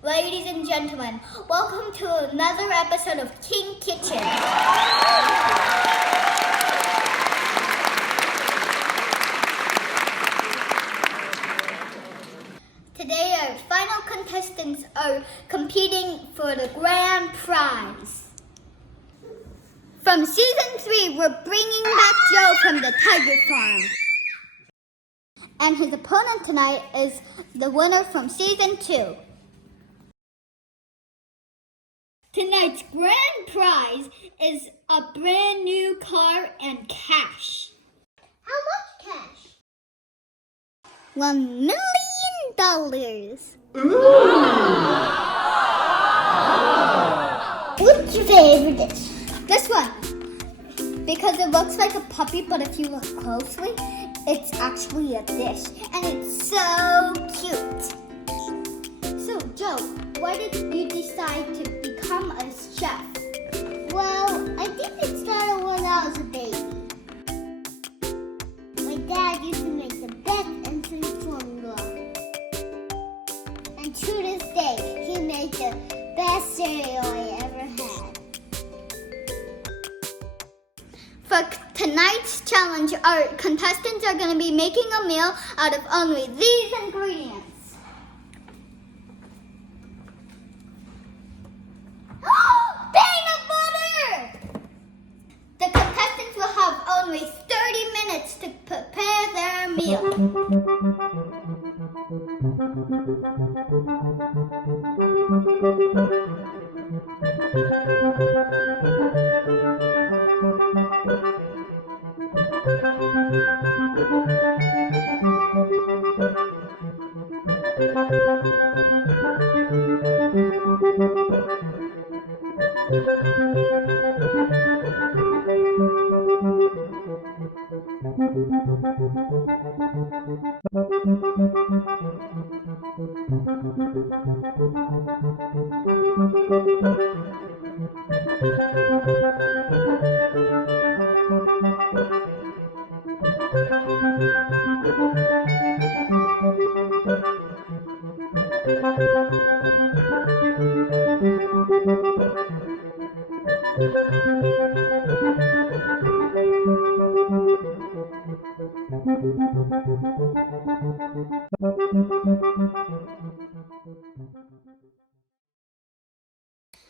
Ladies and gentlemen, welcome to another episode of King Kitchen. Today our final contestants are competing for the grand prize. From season 3, we're bringing back Joe from the Tiger Farm. And his opponent tonight is the winner from season 2. Tonight's grand prize is a brand new car and cash. How much cash? $1 million. What's your favorite dish? This one. Because it looks like a puppy, but if you look closely, it's actually a dish. And it's so cute. So, Joe, why did you decide to become a chef? Well, I think it started when I was a baby. My dad used to make the best instant formula. And to this day, he made the best cereal I ever had. For tonight's challenge, our contestants are going to be making a meal out of only these ingredients. Peanut butter! The contestants will have only 30 minutes to prepare their meal.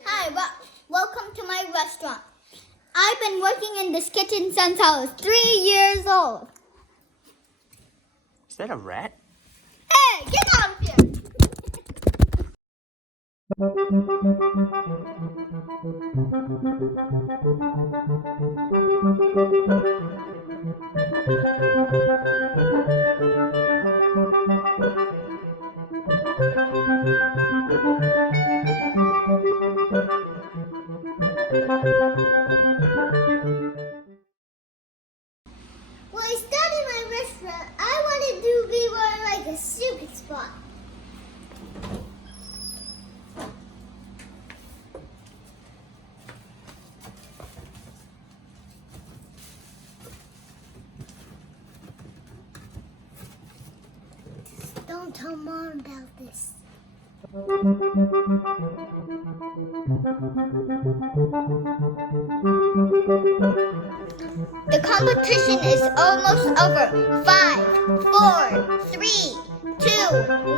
Hi, welcome to my restaurant. I've been working in this kitchen since I was 3 years old. Is that a rat? Hey, get out of here! When I started my restaurant, I wanted to be more like a secret spot. Don't tell Mom about this. The competition is almost over. 5, 4, 3, 2,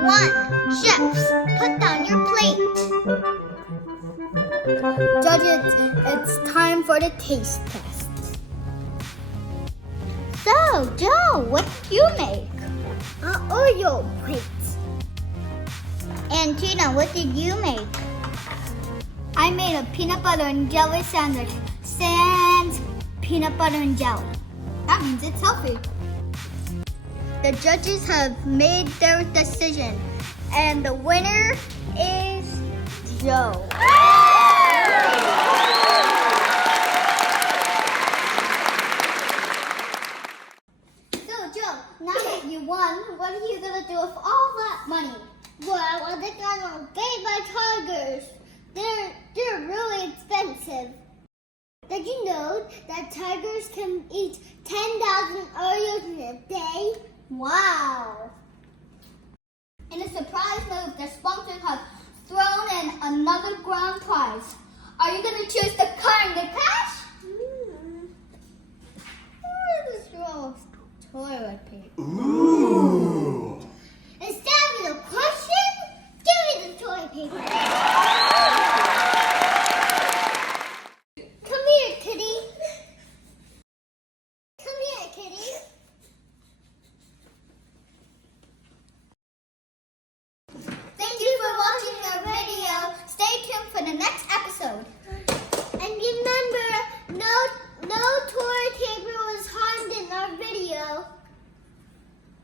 1. Chefs, put down your plate. Judges, it's time for the taste test. So, Joe, what did you make? Oreo plate. And Tina, what did you make? I made a peanut butter and jelly sandwich. Sans peanut butter and jelly. That means it's healthy. The judges have made their decision, and the winner is Joe. So, Joe, now that you won, what are you going to do with all that money? Well, I think I'm going to pay my tigers. They're really expensive. Did you know that tigers can eat 10,000 Oreos in a day? Wow! In a surprise move, the sponsors have thrown in another grand prize. Are you gonna choose the car and the cash? Or the straw toilet paper? Ooh.